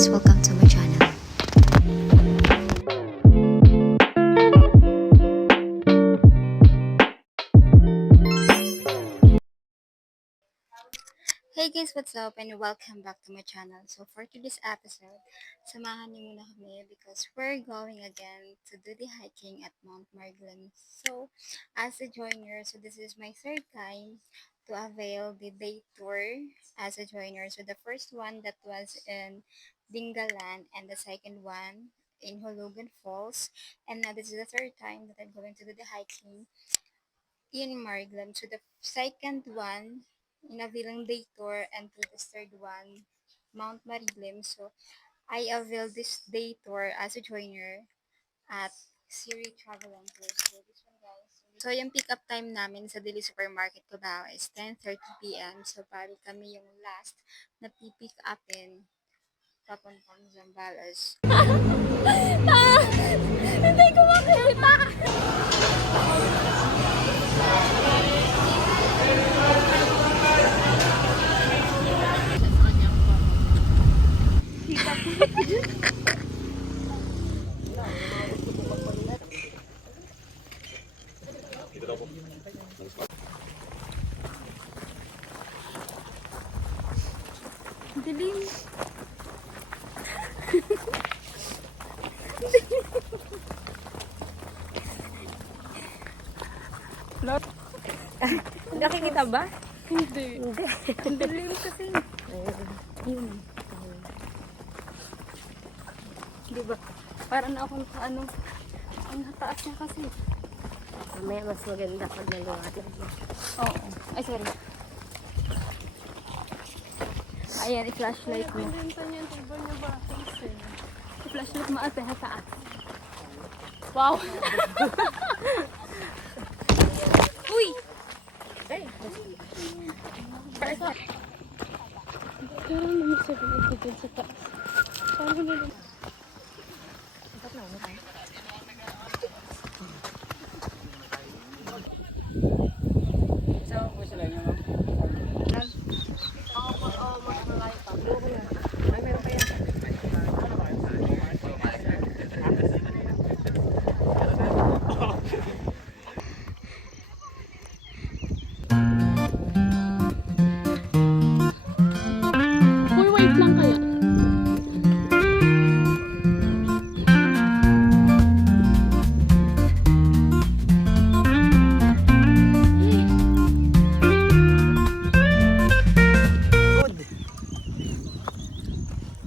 guys, welcome to my channel. Hey guys, what's up and welcome back to my channel. So for today's episode, samahan niyo muna kami because we're going again to do the hiking at Mount Marglan. So as a joiner, so this is my third time to avail the day tour as a joiner. So the first one that was in Dingalan and the second one in Hulugan Falls. And now this is the third time that I'm going to do the hiking in Marglan. So the second one in Avilang Day Tour and to the third one, Mount Mariglim. So I availed this day tour as a joiner at Siri Travel and Tours. So this one guys. So yung pick up time namin sa Dili Supermarket Cubao is 10:30 p.m. So bali kami yung last na pipick upin papuntang Zambales. Hindi ko makita. Dilim. Lot. Nakikita ba? Hindi. Ang dilim kasi. Yun. Di ba? Parang na akong ano. Ang taas niya kasi. Mamaya mas maganda pag naliwatid mo. Oo. Ay, sorry. Ayan, i-flashlight mo. Pinunta niya, tiba niya ba? I-flashlight mo ate, sa taas. Wow! Uy! Ay! Perfect. Pero naman sa pinagdito sa taas. Paano nila?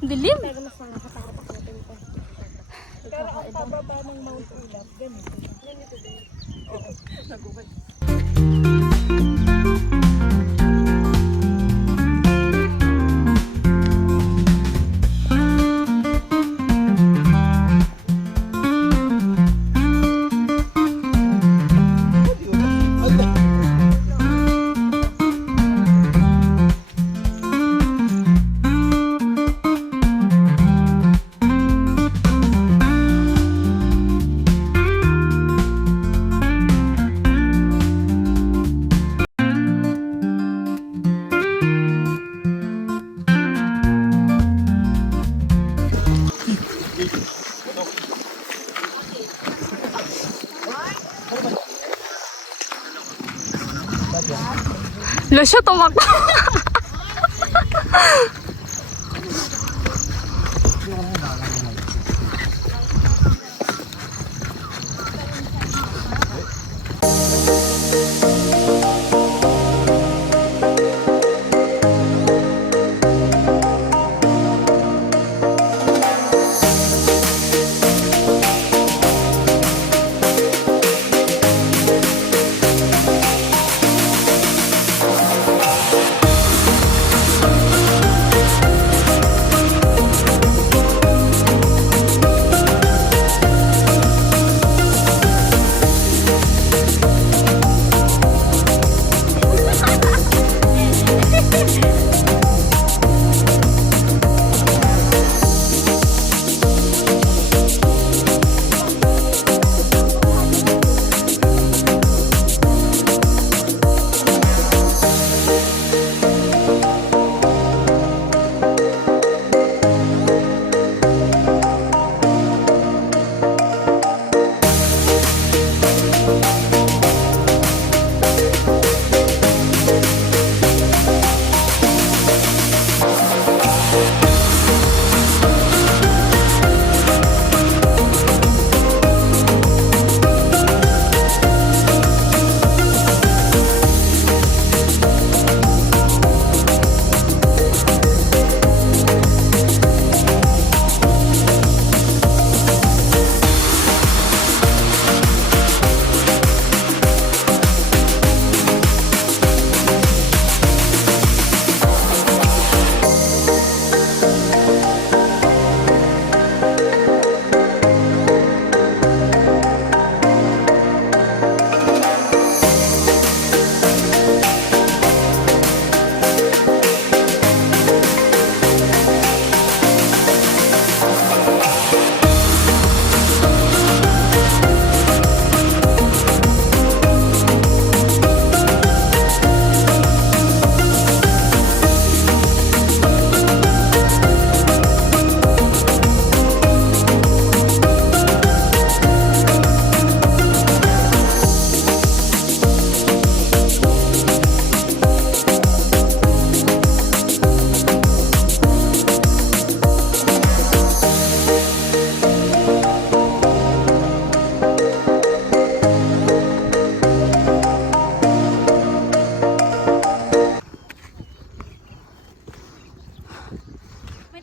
Dilim. Pero mas nakakatakot ako natin ito. Pero ang pababa ng Mount Ulap, ganito. Ganito din. Oo. Nagubad. Lo siya tumakbo.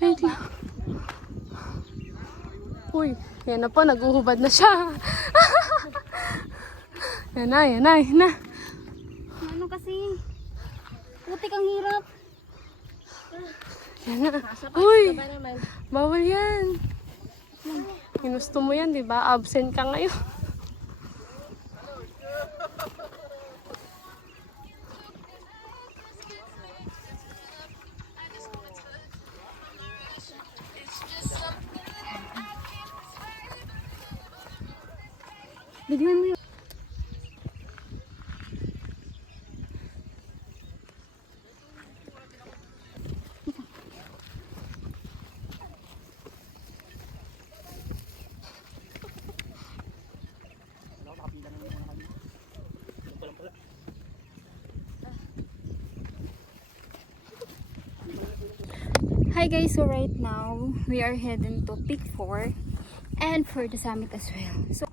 Wait lang. Uy, yan na po, naguhubad na siya. Yan na, yan na, yan na. Ano kasi? Putik ang hirap. Yan na. Uy, bawal yan. Ginusto mo yan, di ba? Absent ka ngayon. Bigyan mo yun. Hi guys, so right now we are heading to Peak 4 and for the summit as well. So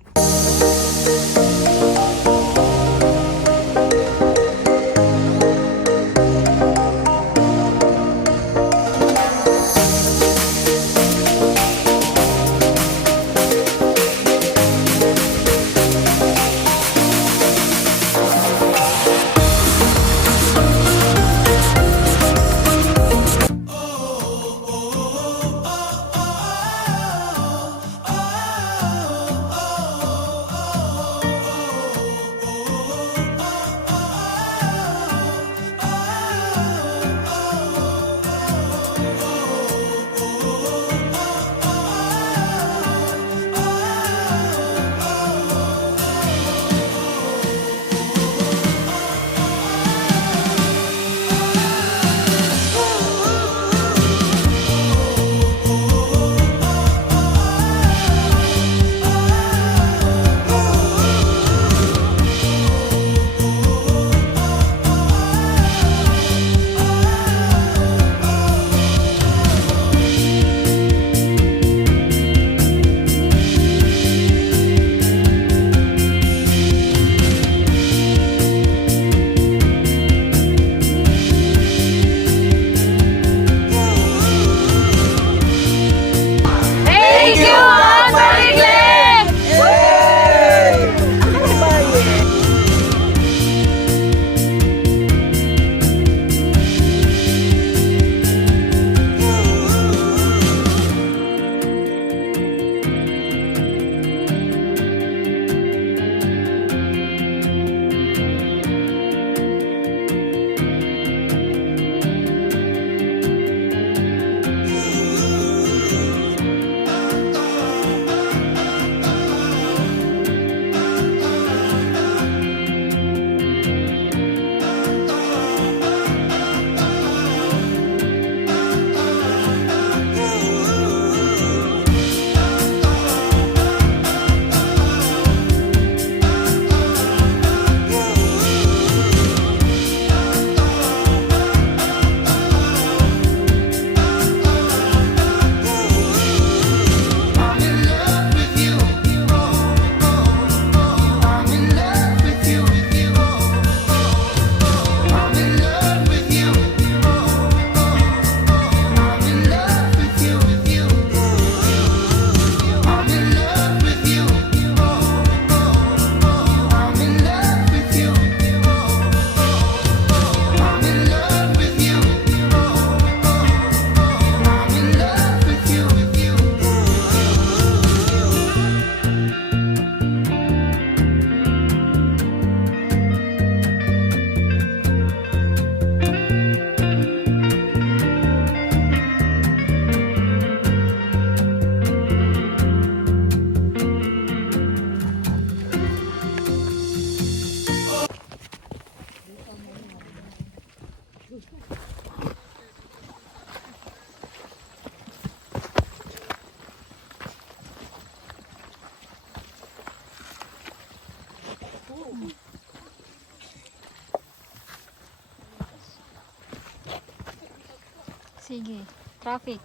sige, traffic.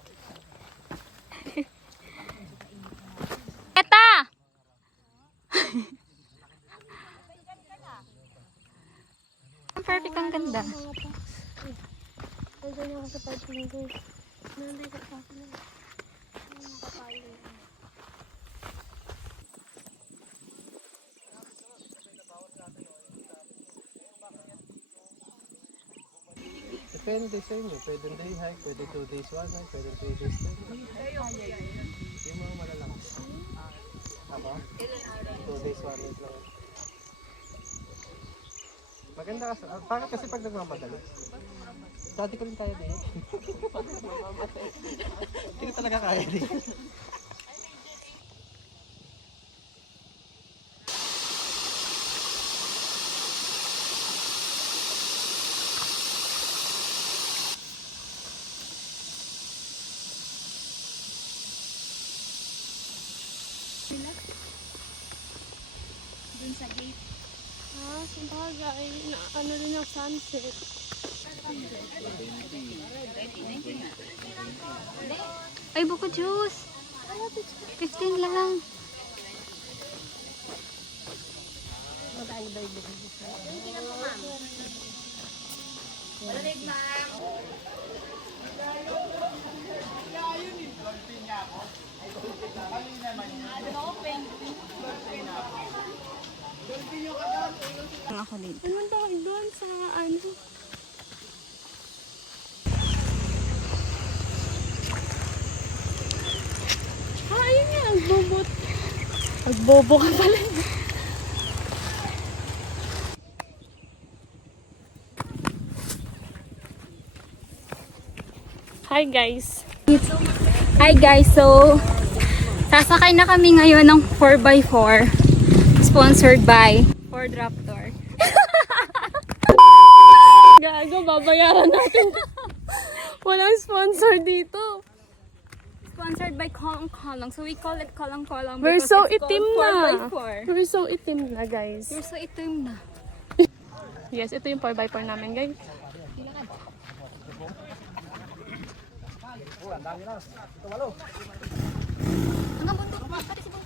Eta! Ang perfect, ang ganda. Pwede niyo ako sa parking guys. Naligo sa akin. Nakapalo. Depende sa inyo. Pwede day hike, pwede 2 days 1 hike, pwede 3 days 2 Yung mga malalakas. Ako? 2 days 1 hike lang. Maganda kasi. Bakit kasi pag nagmamadali? Dati ko rin kaya din. Hindi ko talaga kaya din. Dun sa gate. Ah, sabagay. Na, ano rin yung sunset. Ay, buko juice. 15 lang. Ako dito. Pumunta ko doon sa ano. Ah, ayun nga. Nagbobot. Nagbobo ka pala. Hi guys. Hi guys, so sasakay na kami ngayon ng 4x4 sponsored by Ford Raptor. Gago, babayaran natin. Walang sponsor dito. Sponsored by Kolong Kolong. So we call it Kolong Kolong We're because so it's itim called na. 4x4. We're so itim na guys. You're so itim na. Yes, ito yung 4x4 namin guys. Hanggang bundok. Pati si bundok.